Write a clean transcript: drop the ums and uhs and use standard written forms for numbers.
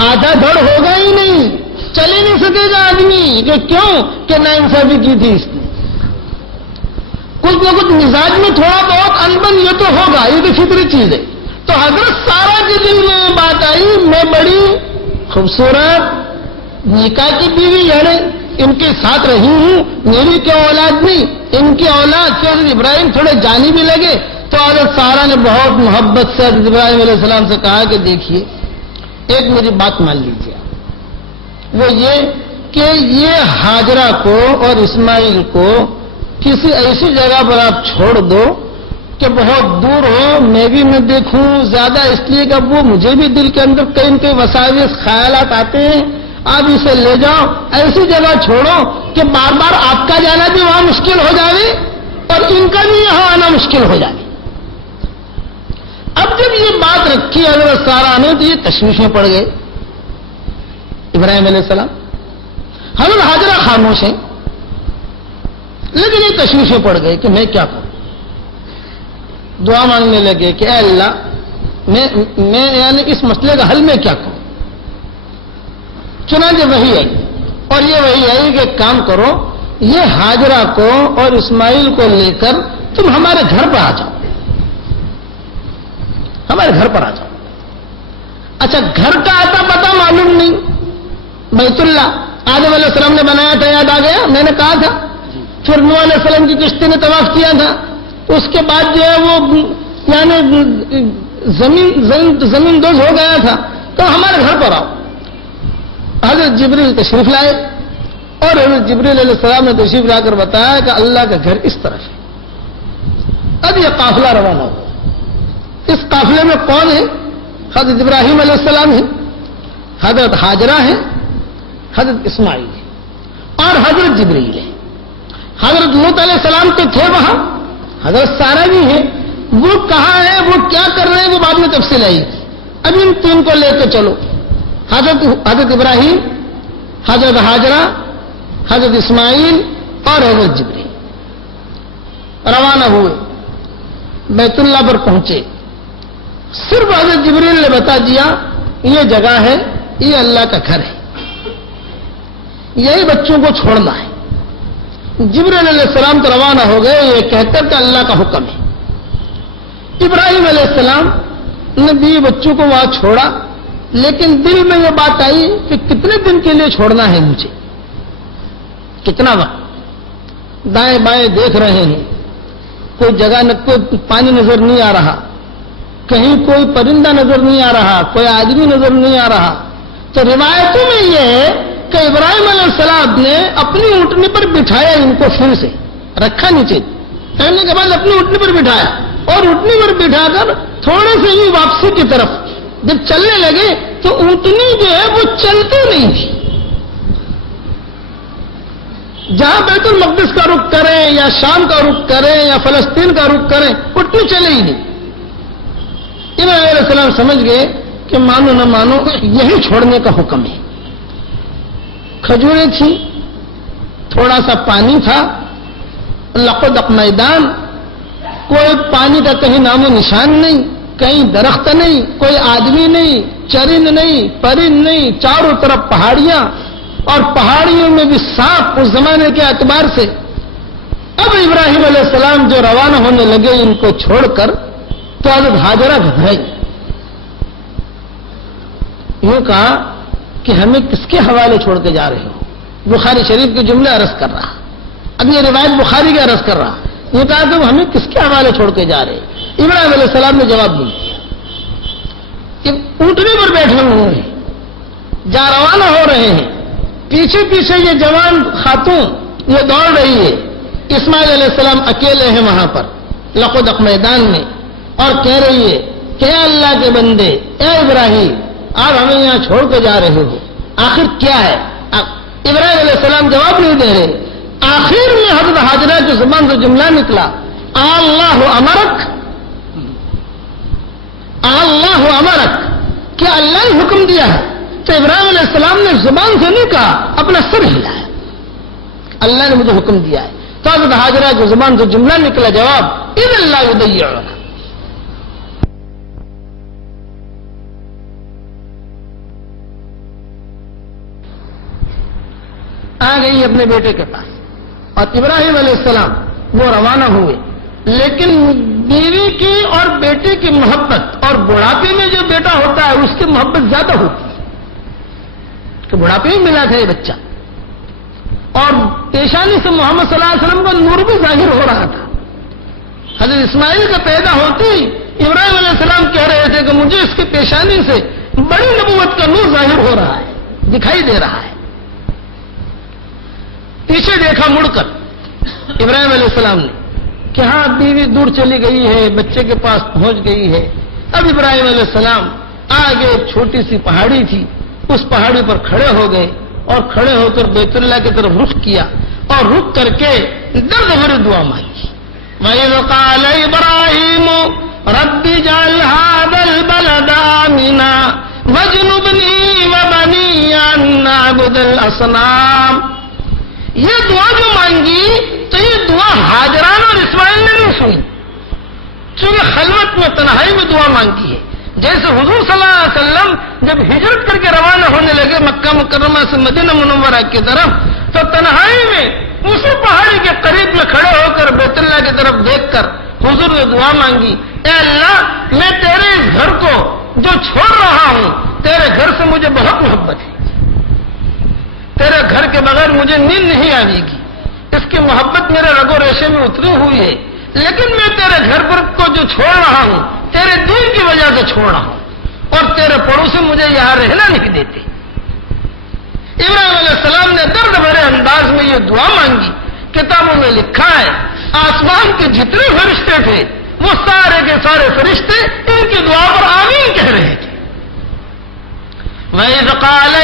آدھا دھڑ ہوگا ہی نہیں، چل ہی نہیں سکے گا آدمی، کہ کیوں کہ ناانصافی کی تھی اس نے۔ کچھ نہ کچھ مزاج میں تھوڑا بہت انبن یہ تو ہوگا، یہ تو فطری چیز ہے۔ تو حضرت سارا کے دل میں یہ بات آئی، میں بڑی خوبصورت نکاح کی بیوی یعنی ان کے ساتھ رہی ہوں، میری کیا اولاد نہیں، ان کی اولاد سے حضرت ابراہیم تھوڑے جانی بھی لگے۔ تو حضرت سارا نے بہت محبت سے حضرت ابراہیم علیہ السلام سے کہا کہ دیکھیے ایک میری بات مان لیجیے، وہ یہ کہ یہ ہاجرہ کو اور اسماعیل کو کسی ایسی جگہ پر آپ چھوڑ دو کہ بہت دور ہو، میں بھی نہ دیکھوں، زیادہ اس لیے کہ وہ مجھے بھی دل کے اندر کئی کئی وساوس خیالات آتے ہیں، آپ اسے لے جاؤ، ایسی جگہ چھوڑو کہ بار بار آپ کا جانا بھی وہاں مشکل ہو جائے اور ان کا بھی یہاں آنا مشکل ہو جائے۔ اب جب یہ بات رکھی حضرت سارا نے تو یہ تشویش میں پڑ گئے ابراہیم علیہ السلام۔ حضرت حاجرہ خاموش ہیں لیکن یہ تشویش میں پڑ گئے کہ میں کیا کروں۔ دعا مانگنے لگے کہ اے اللہ میں یعنی اس مسئلے کا حل میں کیا کروں۔ چنانچہ وحی آئی اور یہ وحی آئی کہ ایک کام کرو، یہ حاجرہ کو اور اسماعیل کو لے کر تم ہمارے گھر پر آ جاؤ، ہمارے گھر پر آ جاؤ۔ اچھا گھر کا آتا پتا معلوم نہیں، بیت اللہ آدم علیہ السلام نے بنایا تھا، یاد آ گیا میں نے کہا تھا۔ پھر نوح علیہ السلام کی کشتی نے طواف کیا تھا، اس کے بعد جو ہے وہ یعنی زمین دوز ہو گیا تھا۔ تو ہمارے گھر پر آؤ۔ حضرت جبریل تشریف لائے اور حضرت جبریل علیہ السلام نے تشریف لا کر بتایا کہ اللہ کا گھر اس طرف ہے۔ اب یہ قافلہ روانہ ہو، اس قافلے میں کون ہے؟ حضرت ابراہیم علیہ السلام ہے، حضرت حاجرہ ہے، حضرت اسماعیل ہے اور حضرت جبریل ہے۔ حضرت لوط علیہ السلام تو تھے وہاں، حضرت سارا بھی ہے، وہ کہاں ہے، وہ کیا کر رہے ہیں، وہ بعد میں تفصیل آئی گی۔ اب ان تین کو لے کے چلو، حضرت ابراہیم، حضرت حاجرہ، حضرت اسماعیل اور حضرت جبریل روانہ ہوئے، بیت اللہ پر پہنچے۔ صرف حضرت جبریل نے بتا دیا یہ جگہ ہے، یہ اللہ کا گھر ہے، یہی بچوں کو چھوڑنا ہے۔ جبریل علیہ السلام تو روانہ ہو گئے یہ کہتے کہ اللہ کا حکم ہے۔ ابراہیم علیہ السلام نے بھی بچوں کو وہاں چھوڑا، لیکن دل میں یہ بات آئی کہ کتنے دن کے لیے چھوڑنا ہے مجھے، کتنا وقت۔ دائیں بائیں دیکھ رہے ہیں، کوئی جگہ کوئی پانی نظر نہیں آ رہا، کہیں کوئی پرندہ نظر نہیں آ رہا، کوئی آدمی نظر نہیں آ رہا۔ تو روایتوں میں یہ ہے کہ ابراہیم علیہ السلام نے اپنی اونٹنی پر بٹھایا ان کو، پھر سے رکھا نیچے، ٹہلنے کے بعد اپنی اونٹنی پر بٹھایا اور اونٹنی پر بٹھا کر تھوڑے سے ہی واپسی کی طرف جب چلنے لگے تو اونٹنی جو ہے وہ چلتی نہیں تھی۔ جہاں بیت المقدس کا رخ کریں یا شام کا رخ کریں یا فلسطین کا رخ کریں، اونٹنی چلے ہی نہیں۔ ابراہیم علیہ السلام سمجھ گئے کہ مانو نہ مانو یہی چھوڑنے کا حکم ہے۔ کھجوریں تھی، تھوڑا سا پانی تھا، لقدق میدان، کوئی پانی کا کہیں نام و نشان نہیں، کہیں درخت نہیں، کوئی آدمی نہیں، چرند نہیں، پرند نہیں، چاروں طرف پہاڑیاں اور پہاڑیوں میں بھی سانپ اس زمانے کے اعتبار سے۔ اب ابراہیم علیہ السلام جو روانہ ہونے لگے ان کو چھوڑ کر، تو حضرت حاجرہ گھبرائی، یوں کہا کہ ہمیں کس کے حوالے چھوڑ کے جا رہے ہو؟ بخاری شریف کے جملے عرض کر رہا، اب یہ روایت بخاری کا عرض کر رہا، یہ کہا کہ ہمیں کس کے حوالے چھوڑ کے جا رہے ہیں؟ ابراہیم علیہ السلام نے جواب نہیں دیا کہ اونٹنی پر بیٹھے ہوئے ہیں، جا روانہ ہو رہے ہیں، پیچھے پیچھے یہ جوان خاتون یہ دوڑ رہی ہے، اسماعیل علیہ السلام اکیلے ہیں وہاں پر لقدق میدان میں، اور کہہ رہی ہے کہ اے اللہ کے بندے، اے ابراہیم، آپ ہمیں یہاں چھوڑ کے جا رہے ہو، آخر کیا ہے؟ ابراہیم علیہ السلام جواب نہیں دے رہے۔ آخر میں حضرت حاجرہ کی زبان سے جملہ نکلا، اللہ امرک، اللہ امرک، کیا اللہ نے حکم دیا ہے؟ تو ابراہیم علیہ السلام نے زبان سے نہیں کہا، اپنا سر ہلایا، اللہ نے مجھے حکم دیا ہے۔ تو حضرت حاجرہ کی زبان سے جملہ نکلا، جواب اذ اللہ یضیعک، آ گئی اپنے بیٹے کے پاس اور ابراہیم علیہ السلام وہ روانہ ہوئے، لیکن بیوی کی اور بیٹے کی محبت اور بڑھاپے میں جو بیٹا ہوتا ہے اس کی محبت زیادہ ہوتی ہے کہ بڑھاپے میں ملا تھا یہ بچہ، اور پیشانی سے محمد صلی اللہ علیہ وسلم کا نور بھی ظاہر ہو رہا تھا۔ حضرت اسماعیل کا پیدا ہوتے ہی ابراہیم علیہ السلام کہہ رہے تھے کہ مجھے اس کی پیشانی سے بڑی نبوت کا نور ظاہر ہو رہا ہے، دکھائی دے رہا ہے۔ پیچھے دیکھا مڑ کر ابراہیم علیہ السلام نے کہ ہاں بیوی دور چلی گئی ہے، بچے کے پاس پہنچ گئی ہے۔ اب ابراہیم علیہ السلام آگے ایک چھوٹی سی پہاڑی تھی، اس پہاڑی پر کھڑے ہو گئے اور کھڑے ہو کر بیت اللہ کی طرف رخ کیا اور رخ کر کے درد بھری دعا مانگی۔ وَإِذْ قَالَ إِبْرَاهِيمُ رَبِّ اجْعَلْ هَٰذَا الْبَلَدَ آمِنًا وَاجْنُبْنِي وَبَنِيَّ أَن نَّعْبُدَ الْأَصْنَامَ۔ یہ دعا جو مانگی تو یہ دعا ہاجران اور اسماعیل نے نہیں سنی، چونکہ خلوت میں تنہائی میں دعا مانگی ہے۔ جیسے حضور صلی اللہ علیہ وسلم جب ہجرت کر کے روانہ ہونے لگے مکہ مکرمہ سے مدینہ منورہ کی طرف، تو تنہائی میں اسی پہاڑی کے قریب میں کھڑے ہو کر بیت اللہ کی طرف دیکھ کر حضور نے دعا مانگی، اے اللہ میں تیرے اس گھر کو جو چھوڑ رہا ہوں، تیرے گھر سے مجھے بہت محبت ہے، تیرے گھر کے بغیر مجھے نیند نہیں آئے گی، اس کی محبت میرے رگ و ریشے میں اتری ہوئی ہے، لیکن میں تیرے گھر پر کو جو چھوڑ رہا ہوں تیرے دین کی وجہ سے چھوڑ رہا ہوں، اور تیرے پڑوسی مجھے یہاں رہنا نہیں دیتے۔ ابراہیم علیہ السلام نے درد بھرے انداز میں یہ دعا مانگی۔ کتابوں میں لکھا ہے آسمان کے جتنے فرشتے تھے وہ سارے کے سارے فرشتے ان کی دعا پر آمین کہہ رہے تھے۔ وَإِذْ قَالَ